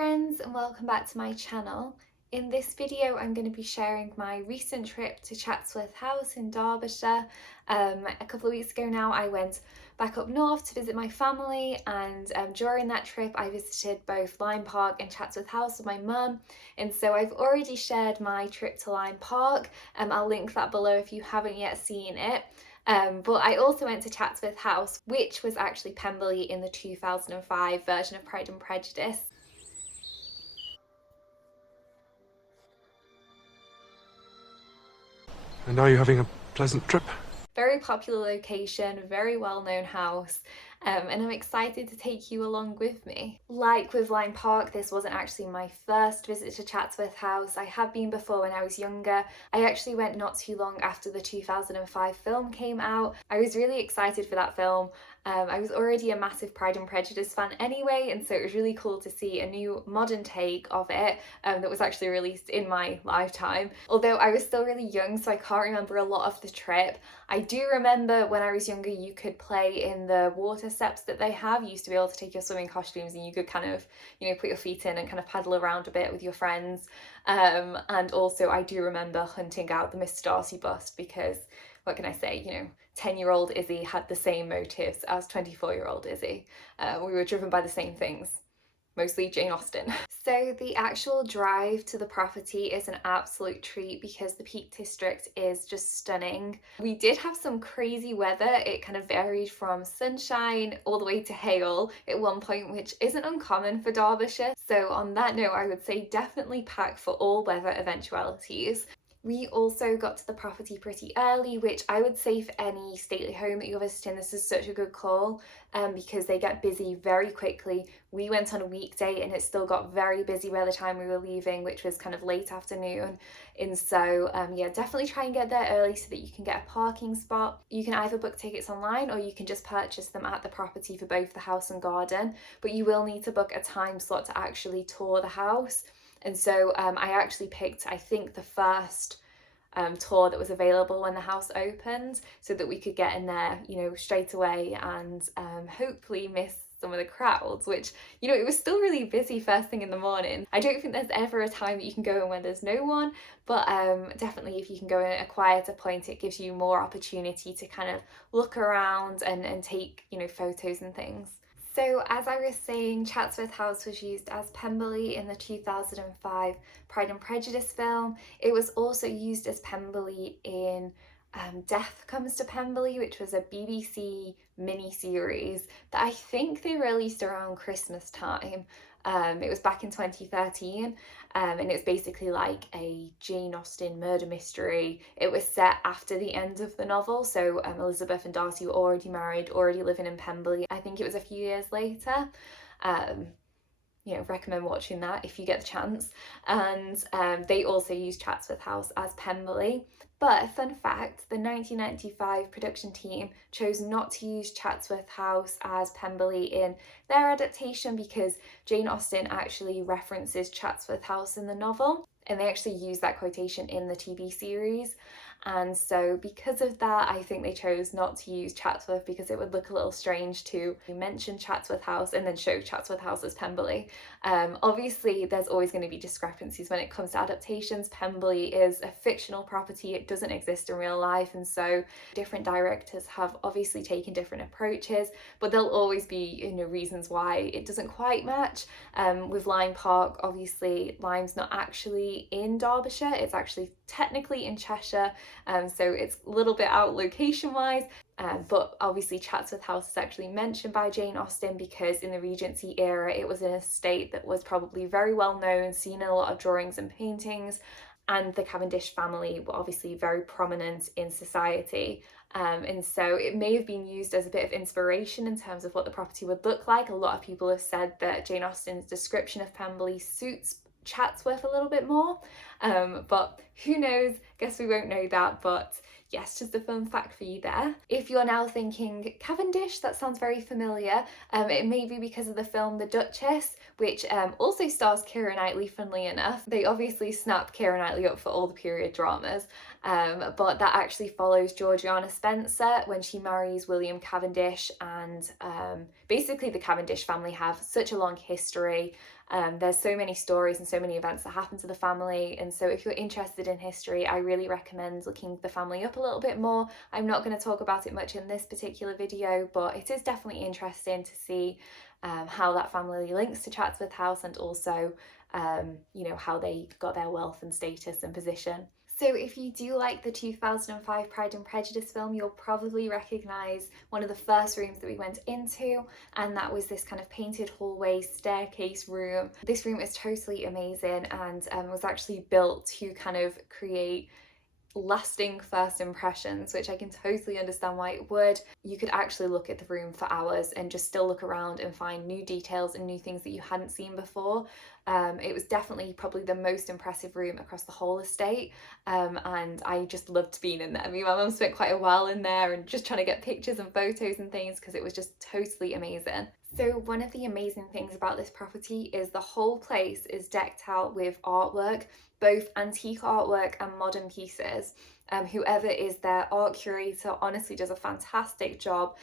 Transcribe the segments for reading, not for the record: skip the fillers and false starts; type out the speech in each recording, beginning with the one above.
friends, and welcome back to my channel. In this video I'm going to be sharing my recent trip to Chatsworth House in Derbyshire. A couple of weeks ago now I went back up north to visit my family, and during that trip I visited both Lyme Park and Chatsworth House with my mum, and so I've already shared my trip to Lyme Park. I'll link that below if you haven't yet seen it. But I also went to Chatsworth House, which was actually Pemberley in the 2005 version of Pride and Prejudice. And are you having a pleasant trip? Very popular location, very well-known house, and I'm excited to take you along with me. Like with Lyme Park, this wasn't actually my first visit to Chatsworth House. I have been before when I was younger. I actually went not too long after the 2005 film came out. I was really excited for that film. I was already a massive Pride and Prejudice fan anyway, and so it was really cool to see a new modern take of it that was actually released in my lifetime. Although I was still really young, so I can't remember a lot of the trip. I do remember when I was younger you could play in the water steps that they have. You used to be able to take your swimming costumes and you could kind of, put your feet in and kind of paddle around a bit with your friends. And also I do remember hunting out the Mr. Darcy bust because, what can I say, 10-year-old Izzy had the same motives as 24-year-old Izzy. We were driven by the same things, mostly Jane Austen. So the actual drive to the property is an absolute treat because the Peak District is just stunning. We did have some crazy weather. It kind of varied from sunshine all the way to hail at one point, which isn't uncommon for Derbyshire. So on that note, I would say definitely pack for all weather eventualities. We also got to the property pretty early, which I would say for any stately home that you're visiting, this is such a good call because they get busy very quickly. We went on a weekday and it still got very busy by the time we were leaving, which was kind of late afternoon. And so yeah, definitely try and get there early so that you can get a parking spot. You can either book tickets online or you can just purchase them at the property for both the house and garden, but you will need to book a time slot to actually tour the house. And so I actually picked, I think, the first tour that was available when the house opened so that we could get in there, straight away and hopefully miss some of the crowds, which, it was still really busy first thing in the morning. I don't think there's ever a time that you can go in when there's no one, but definitely if you can go in at a quieter point, it gives you more opportunity to kind of look around and take, photos and things. So as I was saying, Chatsworth House was used as Pemberley in the 2005 Pride and Prejudice film. It was also used as Pemberley in Death Comes to Pemberley, which was a BBC mini-series that I think they released around Christmas time. It was back in 2013, and it's basically like a Jane Austen murder mystery. It was set after the end of the novel, so Elizabeth and Darcy were already married, already living in Pemberley. I think it was a few years later. Recommend watching that if you get the chance. And they also used Chatsworth House as Pemberley. But a fun fact, the 1995 production team chose not to use Chatsworth House as Pemberley in their adaptation because Jane Austen actually references Chatsworth House in the novel, and they actually use that quotation in the TV series. And so because of that, I think they chose not to use Chatsworth because it would look a little strange to mention Chatsworth House and then show Chatsworth House as Pemberley. Obviously, there's always going to be discrepancies when it comes to adaptations. Pemberley is a fictional property, it doesn't exist in real life, and so different directors have obviously taken different approaches, but there'll always be reasons why it doesn't quite match. With Lyme Park, obviously Lyme's not actually in Derbyshire, it's actually technically in Cheshire, so it's a little bit out location wise, but obviously Chatsworth House is actually mentioned by Jane Austen because in the Regency era it was an estate that was probably very well known, seen in a lot of drawings and paintings, and the Cavendish family were obviously very prominent in society. And so it may have been used as a bit of inspiration in terms of what the property would look like. A lot of people have said that Jane Austen's description of Pemberley suits Chatsworth a little bit more, but who knows, guess we won't know that. But yes, just a fun fact for you there. If you're now thinking Cavendish, that sounds very familiar, it may be because of the film The Duchess, which also stars Keira Knightley, funnily enough. They obviously snapped Keira Knightley up for all the period dramas, but that actually follows Georgiana Spencer when she marries William Cavendish, and basically the Cavendish family have such a long history There's so many stories and so many events that happen to the family, and so if you're interested in history, I really recommend looking the family up a little bit more. I'm not going to talk about it much in this particular video, but it is definitely interesting to see how that family links to Chatsworth House, and also you know, how they got their wealth and status and position. So if you do like the 2005 Pride and Prejudice film, you'll probably recognise one of the first rooms that we went into, and that was this kind of painted hallway staircase room. This room is totally amazing, and was actually built to kind of create lasting first impressions, which I can totally understand why it would. You could actually look at the room for hours and just still look around and find new details and new things that you hadn't seen before. It was definitely probably the most impressive room across the whole estate, and I just loved being in there. Me and my mum spent quite a while in there and just trying to get pictures and photos and things because it was just totally amazing. So one of the amazing things about this property is the whole place is decked out with artwork, both antique artwork and modern pieces. Whoever is their art curator honestly does a fantastic job,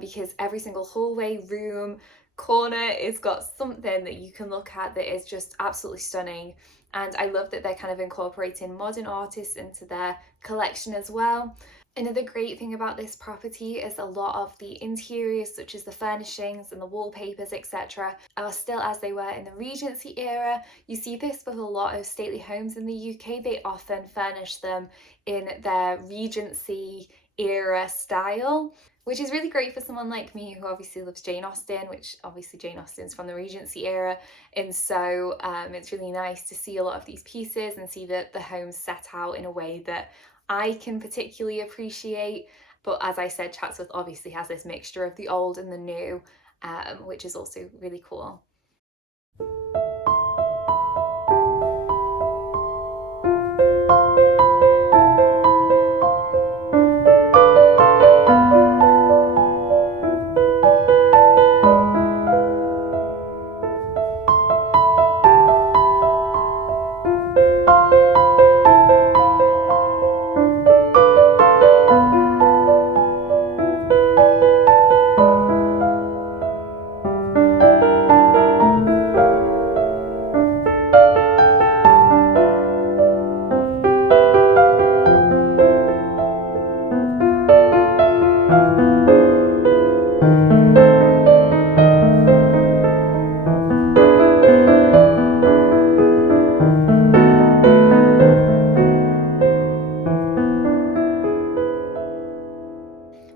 because every single hallway, room, corner has got something that you can look at that is just absolutely stunning. And I love that they're kind of incorporating modern artists into their collection as well. Another great thing about this property is a lot of the interiors, such as the furnishings and the wallpapers, etc., are still as they were in the Regency era. You see this with a lot of stately homes in the UK. They often furnish them in their Regency era style, which is really great for someone like me who obviously loves Jane Austen, which obviously Jane Austen's from the Regency era. And so it's really nice to see a lot of these pieces and see that the homes set out in a way that I can particularly appreciate. But as I said, Chatsworth obviously has this mixture of the old and the new, which is also really cool.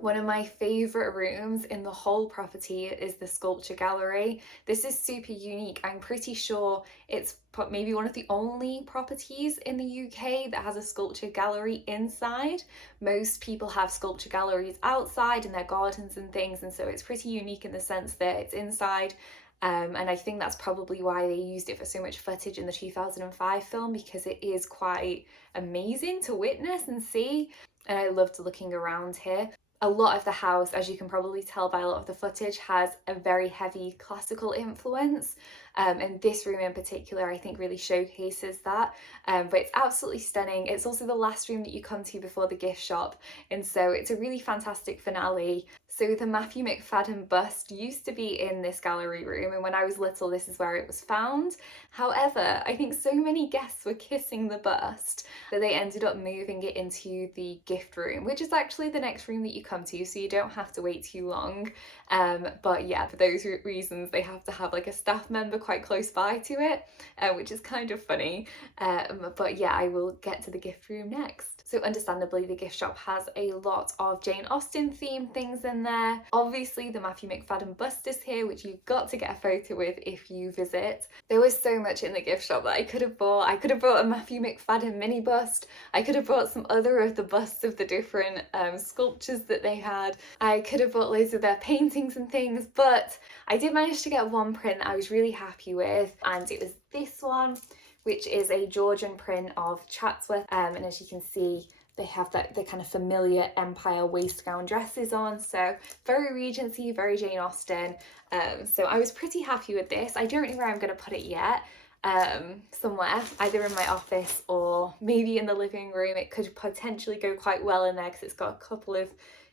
One of my favourite rooms in the whole property is the sculpture gallery. This is super unique. I'm pretty sure it's maybe one of the only properties in the UK that has a sculpture gallery inside. Most people have sculpture galleries outside in their gardens and things, and so it's pretty unique in the sense that it's inside. And I think that's probably why they used it for so much footage in the 2005 film, because it is quite amazing to witness and see. And I loved looking around here. A lot of the house, as you can probably tell by a lot of the footage, has a very heavy classical influence, and this room in particular I think really showcases that. But it's absolutely stunning. It's also the last room that you come to before the gift shop, and so it's a really fantastic finale. So the Matthew Macfadyen bust used to be in this gallery room, and when I was little this is where it was found. However, I think so many guests were kissing the bust that they ended up moving it into the gift room, which is actually the next room that you come to, so you don't have to wait too long. But yeah, for those reasons they have to have like a staff member quite close by to it, which is kind of funny. But yeah, I will get to the gift room next. So understandably, the gift shop has a lot of Jane Austen themed things in there. Obviously, the Matthew Macfadyen bust is here, which you've got to get a photo with if you visit. There was so much in the gift shop that I could have bought. I could have bought a Matthew Macfadyen mini bust. I could have bought some other of the busts of the different sculptures that they had. I could have bought loads of their paintings and things, but I did manage to get one print that I was really happy with, and it was this one, which is a Georgian print of Chatsworth, and as you can see they have the kind of familiar empire waistgown dresses on, so very Regency, very Jane Austen. So I was pretty happy with this. I don't know where I'm going to put it yet, somewhere either in my office or maybe in the living room. It could potentially go quite well in there because it's got a couple of,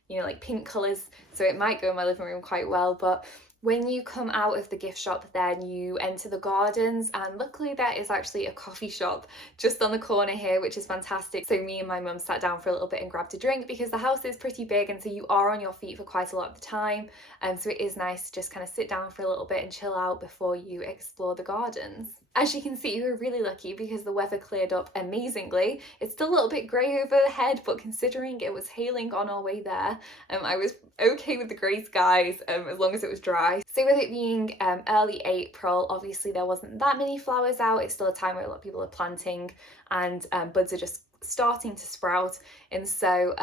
you know, like pink colours, so it might go in my living room quite well. But When you come out of the gift shop, then you enter the gardens, and luckily there is actually a coffee shop just on the corner here, which is fantastic. So me and my mum sat down for a little bit and grabbed a drink because the house is pretty big, and so you are on your feet for quite a lot of the time. So it is nice to just kind of sit down for a little bit and chill out before you explore the gardens. As you can see, we were really lucky because the weather cleared up amazingly. It's still a little bit grey overhead, but considering it was hailing on our way there, I was okay with the grey skies as long as it was dry. So with it being early April, obviously there wasn't that many flowers out. It's still a time where a lot of people are planting and buds are just starting to sprout, and so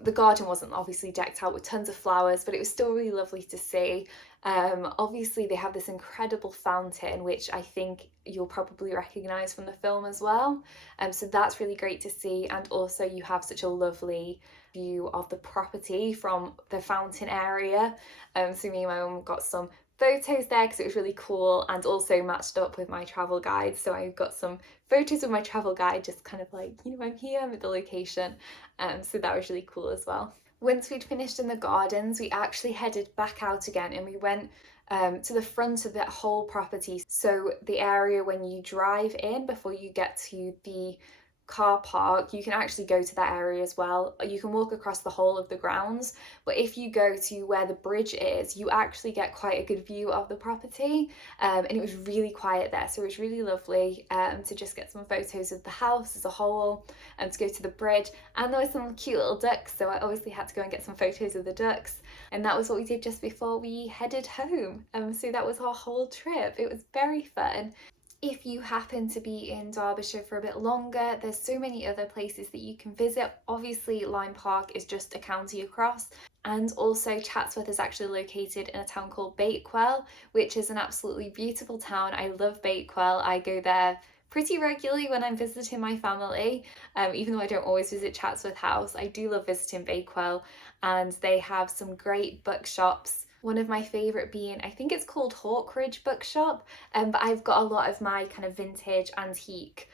the garden wasn't obviously decked out with tons of flowers, but it was still really lovely to see. Obviously they have this incredible fountain, which I think you'll probably recognise from the film as well, so that's really great to see. And also you have such a lovely view of the property from the fountain area, so me and my mum got some photos there because it was really cool, and also matched up with my travel guide. So I got some photos of my travel guide, just kind of like, you know, I'm here, I'm at the location. So that was really cool as well. Once we'd finished in the gardens, we actually headed back out again, and we went to the front of that whole property. So the area when you drive in before you get to the car park, you can actually go to that area as well. You can walk across the whole of the grounds, but if you go to where the bridge is, you actually get quite a good view of the property, and it was really quiet there, so it was really lovely to just get some photos of the house as a whole and to go to the bridge. And there were some cute little ducks, so I obviously had to go and get some photos of the ducks, and that was what we did just before we headed home. So that was our whole trip. It was very fun. If you happen to be in Derbyshire for a bit longer, there's so many other places that you can visit. Obviously Lyme Park is just a county across, and also Chatsworth is actually located in a town called Bakewell, which is an absolutely beautiful town. I love Bakewell. I go there pretty regularly when I'm visiting my family, even though I don't always visit Chatsworth House. I do love visiting Bakewell, and they have some great bookshops. One of my favourite being, I think it's called Hawkridge Bookshop, but I've got a lot of my kind of vintage antique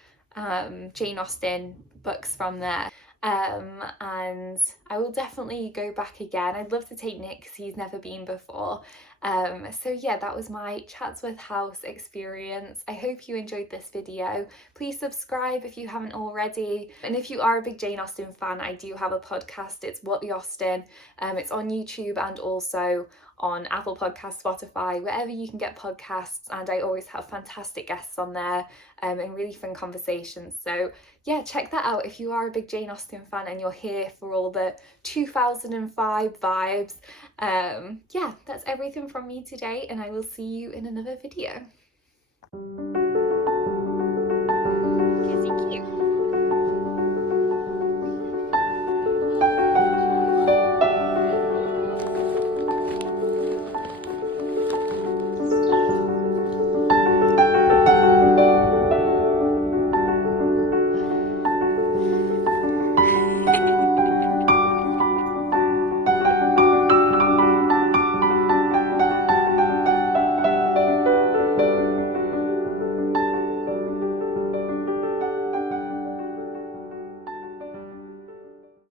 Jane Austen books from there. And I will definitely go back again. I'd love to take Nick because he's never been before. So yeah, that was my Chatsworth House experience. I hope you enjoyed this video. Please subscribe if you haven't already. And if you are a big Jane Austen fan, I do have a podcast. It's What the Austen. It's on YouTube and also on Apple Podcasts, Spotify, wherever you can get podcasts, and I always have fantastic guests on there and really fun conversations. So yeah, check that out if you are a big Jane Austen fan and you're here for all the 2005 vibes. Yeah, that's everything from me today, and I will see you in another video.